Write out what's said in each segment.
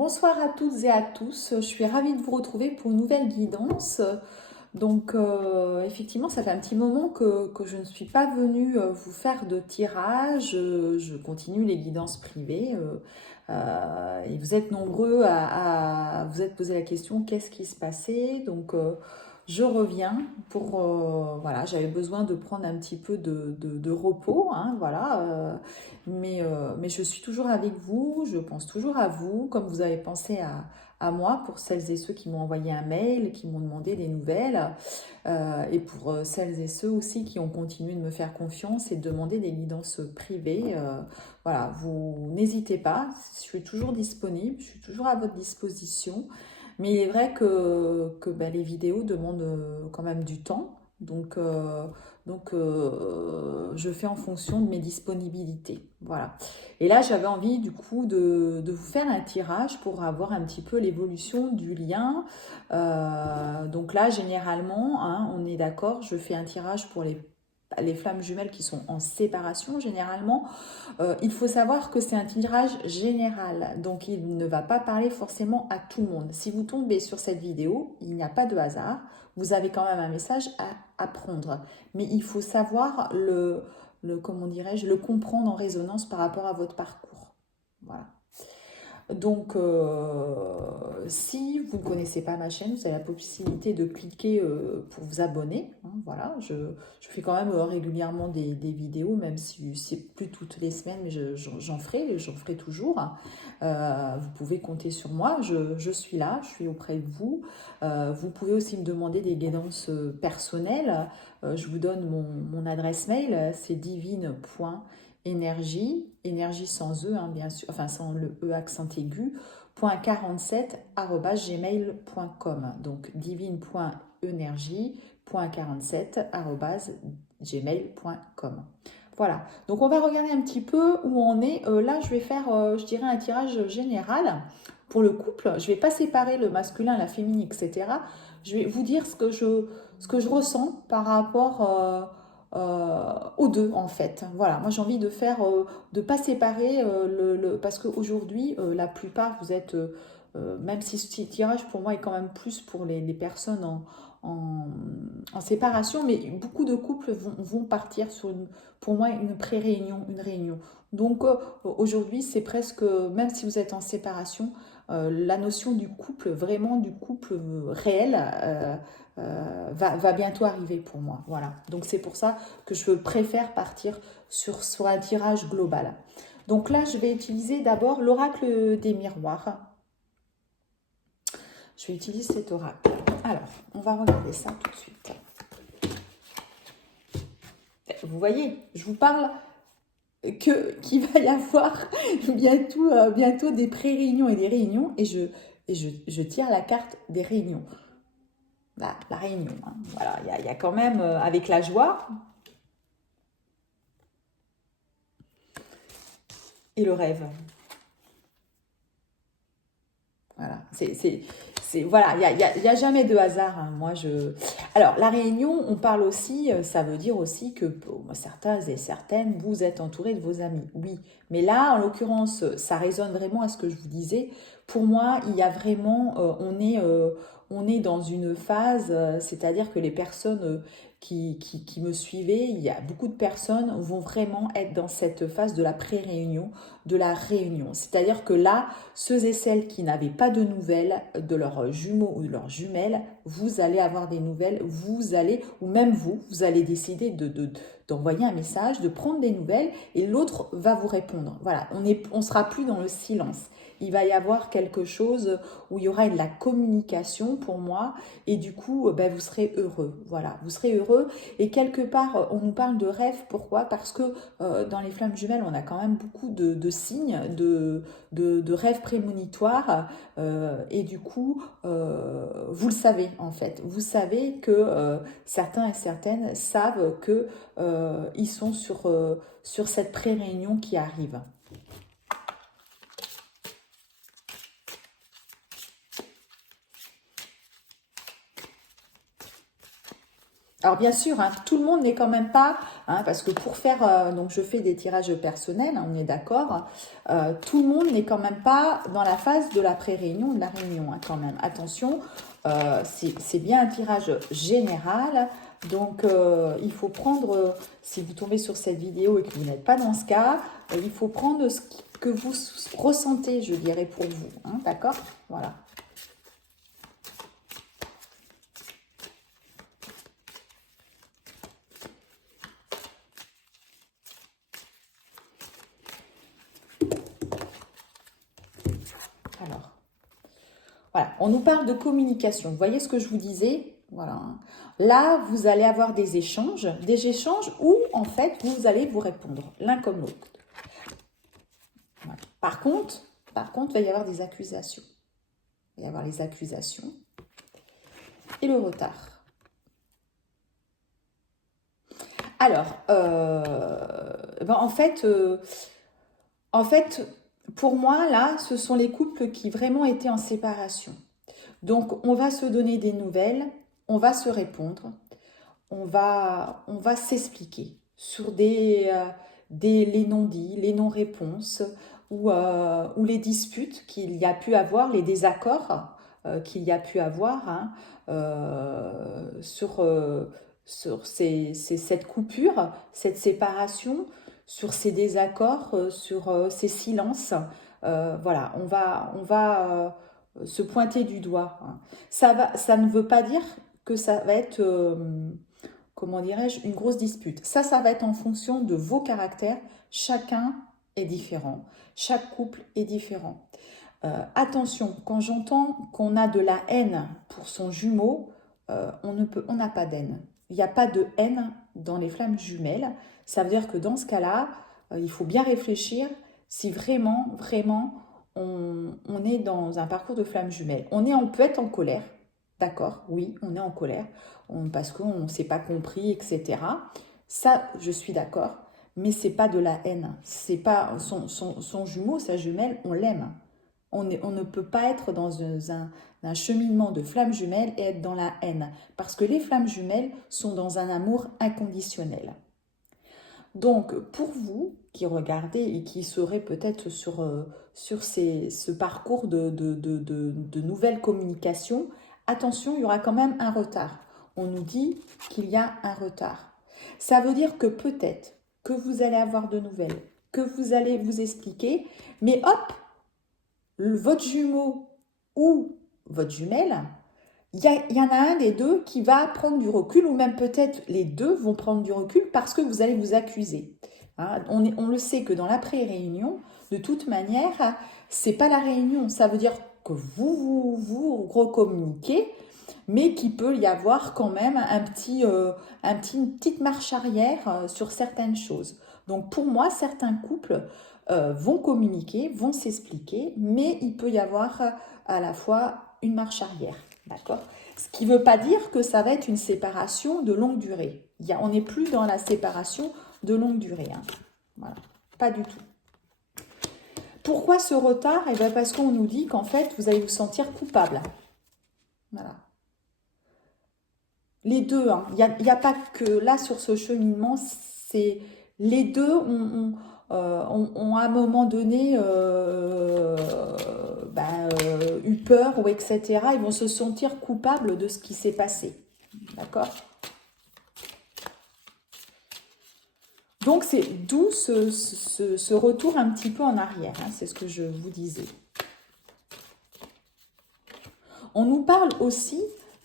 Bonsoir à toutes et à tous, je suis ravie de vous retrouver pour une nouvelle guidance. Donc effectivement, ça fait un petit moment que je ne suis pas venue vous faire de tirage. Je continue les guidances privées. Et vous êtes nombreux à vous être posé la question, qu'est-ce qui se passait? Donc je reviens pour... voilà, j'avais besoin de prendre un petit peu de repos, hein, voilà. Mais je suis toujours avec vous, je pense toujours à vous, comme vous avez pensé à moi, pour celles et ceux qui m'ont envoyé un mail, qui m'ont demandé des nouvelles, et pour celles et ceux aussi qui ont continué de me faire confiance et de demander des guidances privées. Voilà, vous n'hésitez pas, je suis toujours disponible, je suis toujours à votre disposition. Mais il est vrai que ben, les vidéos demandent quand même du temps. Donc, je fais en fonction de mes disponibilités. Voilà. Et là, j'avais envie du coup de vous faire un tirage pour avoir un petit peu l'évolution du lien. Donc là, généralement, hein, on est d'accord, je fais un tirage pour les flammes jumelles qui sont en séparation généralement. Il faut savoir que c'est un tirage général, donc il ne va pas parler forcément à tout le monde. Si vous tombez sur cette vidéo, il n'y a pas de hasard, vous avez quand même un message à prendre. Mais il faut savoir comment dirais-je, le comprendre en résonance par rapport à votre parcours. Voilà. Donc, si vous ne connaissez pas ma chaîne, vous avez la possibilité de cliquer pour vous abonner. Hein, voilà, je fais quand même régulièrement des vidéos, même si c'est plus toutes les semaines, mais j'en ferai toujours. Vous pouvez compter sur moi, je suis là, je suis auprès de vous. Vous pouvez aussi me demander des guidances personnelles. Je vous donne mon adresse mail, c'est énergie sans E, hein, bien sûr, enfin sans le E accent aigu, .47@gmail.com. Donc divine.energie.47@gmail.com. Voilà, donc on va regarder un petit peu où on est. Là, je vais faire, je dirais, un tirage général pour le couple. Je ne vais pas séparer le masculin, la féminine, etc. Je vais vous dire ce que je ressens par rapport aux deux en fait. Voilà, moi j'ai envie de faire, de pas séparer parce qu'aujourd'hui la plupart vous êtes, même si ce tirage pour moi est quand même plus pour les personnes en, en séparation, mais beaucoup de couples vont partir sur pour moi une pré-réunion, une réunion. Donc aujourd'hui c'est presque, même si vous êtes en séparation, la notion du couple, vraiment du couple réel, va bientôt arriver pour moi. Voilà. Donc c'est pour ça que je préfère partir sur un tirage global. Donc là, je vais utiliser d'abord l'oracle des miroirs. Je vais utiliser cet oracle. Alors, on va regarder ça tout de suite. Vous voyez, je vous parle qu'il va y avoir bientôt des pré-réunions et des réunions, et je tire la carte des réunions. La réunion, hein. Voilà, il y a quand même, avec la joie et le rêve. Voilà, voilà, il y a jamais de hasard, hein. Alors, la réunion, on parle aussi, ça veut dire aussi que pour certains et certaines, vous êtes entourés de vos amis. Oui, mais là, en l'occurrence, ça résonne vraiment à ce que je vous disais. Pour moi, il y a vraiment, on est dans une phase, c'est-à-dire que les personnes qui me suivaient, il y a beaucoup de personnes vont vraiment être dans cette phase de la pré-réunion, de la réunion. C'est-à-dire que là, ceux et celles qui n'avaient pas de nouvelles de leurs jumeaux ou de leurs jumelles, vous allez avoir des nouvelles, vous allez, ou même vous allez décider d'envoyer un message, de prendre des nouvelles, et l'autre va vous répondre. Voilà, on sera plus dans le silence. Il va y avoir quelque chose où il y aura de la communication pour moi, et du coup, ben, vous serez heureux. Voilà, vous serez heureux. Et quelque part, on nous parle de rêve. Pourquoi? Parce que dans les flammes jumelles, on a quand même beaucoup de signes, de rêves prémonitoires. Et du coup, vous le savez en fait. Vous savez que certains et certaines savent que ils sont sur cette pré-réunion qui arrive. Alors bien sûr, hein, tout le monde n'est quand même pas, hein, parce que pour faire, donc je fais des tirages personnels, hein, on est d'accord, tout le monde n'est quand même pas dans la phase de la pré-réunion, de la réunion, hein, quand même. Attention, c'est bien un tirage général, donc il faut prendre, si vous tombez sur cette vidéo et que vous n'êtes pas dans ce cas, il faut prendre que vous ressentez, je dirais, pour vous, hein, d'accord? Voilà. Alors, voilà, on nous parle de communication. Vous voyez ce que je vous disais? Voilà. Là, vous allez avoir des échanges où, en fait, vous allez vous répondre l'un comme l'autre. Voilà. Par contre, il va y avoir des accusations. Il va y avoir les accusations et le retard. Alors, en fait, pour moi, là, ce sont les couples qui vraiment étaient en séparation. Donc, on va se donner des nouvelles, on va se répondre, on va s'expliquer sur les non-dits, les non-réponses ou les disputes qu'il y a pu avoir, les désaccords qu'il y a pu avoir, hein, sur cette coupure, cette séparation, sur ces désaccords, sur ces silences. Voilà, on va se pointer du doigt, hein. Ça ne veut pas dire que ça va être, comment dirais-je, une grosse dispute. Ça va être en fonction de vos caractères. Chacun est différent. Chaque couple est différent. Attention, quand j'entends qu'on a de la haine pour son jumeau, on n'a pas d'haine. Il n'y a pas de haine dans les flammes jumelles. Ça veut dire que dans ce cas-là, il faut bien réfléchir si vraiment, vraiment, on est dans un parcours de flammes jumelles. On peut être en colère, d'accord, oui, on est en colère, parce qu'on ne s'est pas compris, etc. Ça, je suis d'accord, mais c'est pas de la haine. C'est pas son jumeau, sa jumelle, on l'aime. On ne peut pas être dans un cheminement de flammes jumelles et être dans la haine, parce que les flammes jumelles sont dans un amour inconditionnel. Donc, pour vous qui regardez et qui serez peut-être sur ce parcours de nouvelles communications, attention, il y aura quand même un retard. On nous dit qu'il y a un retard. Ça veut dire que peut-être que vous allez avoir de nouvelles, que vous allez vous expliquer, mais hop, votre jumeau ou votre jumelle, il y en a un des deux qui va prendre du recul, ou même peut-être les deux vont prendre du recul parce que vous allez vous accuser. Hein, on le sait que dans l'après-réunion, de toute manière, c'est pas la réunion. Ça veut dire que vous recommuniquez, mais qu'il peut y avoir quand même une petite marche arrière sur certaines choses. Donc pour moi, certains couples vont communiquer, vont s'expliquer, mais il peut y avoir à la fois une marche arrière. D'accord? Ce qui ne veut pas dire que ça va être une séparation de longue durée. On n'est plus dans la séparation de longue durée, hein. Voilà, pas du tout. Pourquoi ce retard? Eh bien parce qu'on nous dit qu'en fait, vous allez vous sentir coupable. Voilà. Les deux, hein. Il n'y a pas que là sur ce cheminement, c'est les deux ont à un moment donné eu peur ou etc. Ils vont se sentir coupables de ce qui s'est passé. D'accord? Donc c'est d'où ce retour un petit peu en arrière, hein, c'est ce que je vous disais. On nous parle aussi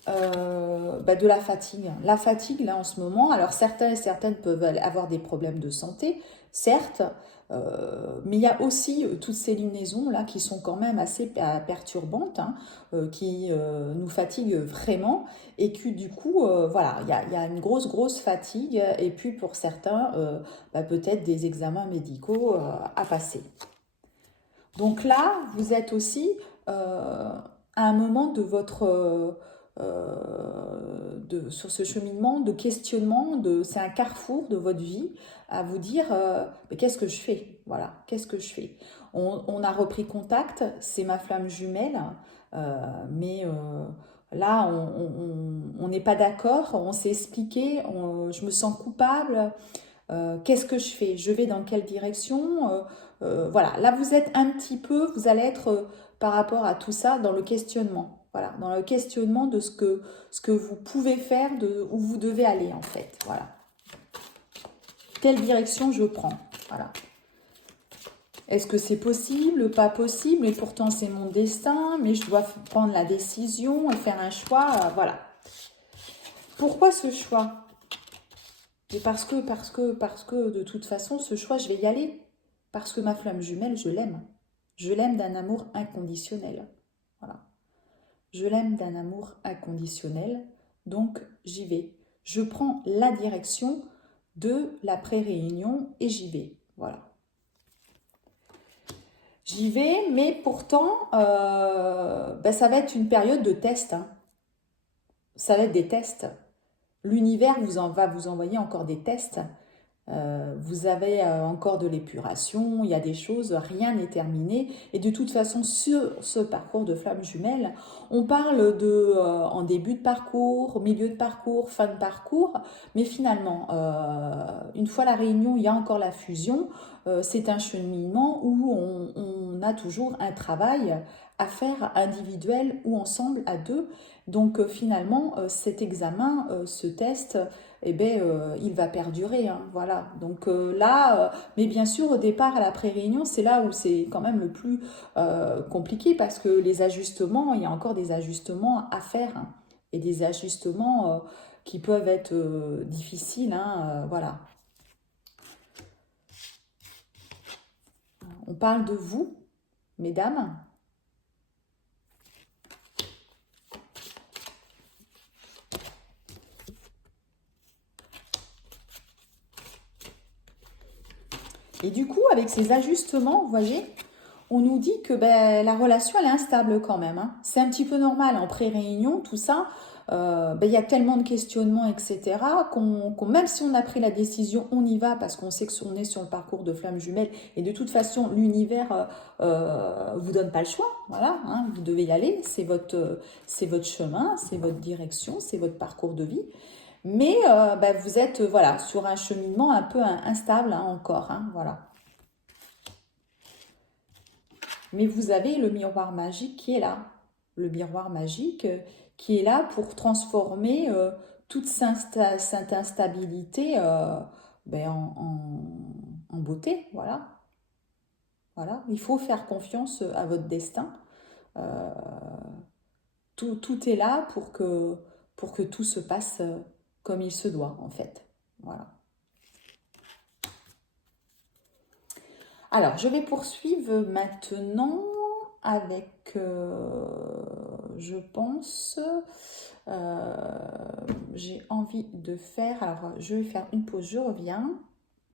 de la fatigue. La fatigue, là, en ce moment, alors certains et certaines peuvent avoir des problèmes de santé, certes, mais il y a aussi toutes ces lunaisons, là, qui sont quand même assez perturbantes, hein, qui nous fatiguent vraiment, et que du coup, voilà, il y a une grosse fatigue, et puis pour certains, peut-être des examens médicaux à passer. Donc là, vous êtes aussi à un moment de votre sur ce cheminement de questionnement, c'est un carrefour de votre vie à vous dire mais qu'est-ce que je fais? Voilà, qu'est-ce que je fais? On a repris contact, c'est ma flamme jumelle, mais Là, on n'est pas d'accord, on s'est expliqué, je me sens coupable. Qu'est-ce que je fais? Je vais dans quelle direction? Voilà, là vous êtes un petit peu, vous allez être par rapport à tout ça dans le questionnement. Voilà, dans le questionnement de ce que vous pouvez faire, de où vous devez aller en fait. Voilà. Quelle direction je prends? Voilà. Est-ce que c'est possible, pas possible? Et pourtant c'est mon destin, mais je dois prendre la décision et faire un choix. Voilà. Pourquoi ce choix? Et parce que de toute façon, ce choix, je vais y aller. Parce que ma flamme jumelle, je l'aime. Je l'aime d'un amour inconditionnel. Voilà. Je l'aime d'un amour inconditionnel, donc j'y vais. Je prends la direction de la pré-réunion et j'y vais. Voilà. J'y vais, mais pourtant, ça va être une période de test. Hein. Ça va être des tests. L'univers va vous envoyer encore des tests. Vous avez encore de l'épuration, il y a des choses, rien n'est terminé. Et de toute façon, sur ce parcours de flamme jumelle, on parle de en début de parcours, milieu de parcours, fin de parcours. Mais finalement, une fois la réunion, il y a encore la fusion. C'est un cheminement où on a toujours un travail à faire individuel ou ensemble à deux. Donc finalement, cet examen, ce test, eh ben, il va perdurer. Hein, voilà. Donc là, mais bien sûr, au départ, à la pré-réunion, c'est là où c'est quand même le plus compliqué parce que les ajustements, il y a encore des ajustements à faire hein, et des ajustements qui peuvent être difficiles. Hein, voilà. On parle de vous, mesdames. Et du coup, avec ces ajustements, vous voyez, on nous dit que la relation, elle est instable quand même. Hein. C'est un petit peu normal en pré-réunion, tout ça. Il y a tellement de questionnements, etc., même si on a pris la décision, on y va parce qu'on sait qu'on est sur le parcours de flamme jumelle. Et de toute façon, l'univers vous donne pas le choix. Voilà, hein, vous devez y aller. C'est votre chemin, c'est votre direction, c'est votre parcours de vie. Mais vous êtes voilà, sur un cheminement un peu instable hein, encore. Hein, voilà. Mais vous avez le miroir magique qui est là. Le miroir magique qui est là pour transformer toute cette instabilité en beauté. Voilà. Voilà. Il faut faire confiance à votre destin. Tout est là pour que tout se passe comme il se doit, en fait. Voilà. Alors, je vais poursuivre maintenant avec, je pense, j'ai envie de faire, alors je vais faire une pause, je reviens.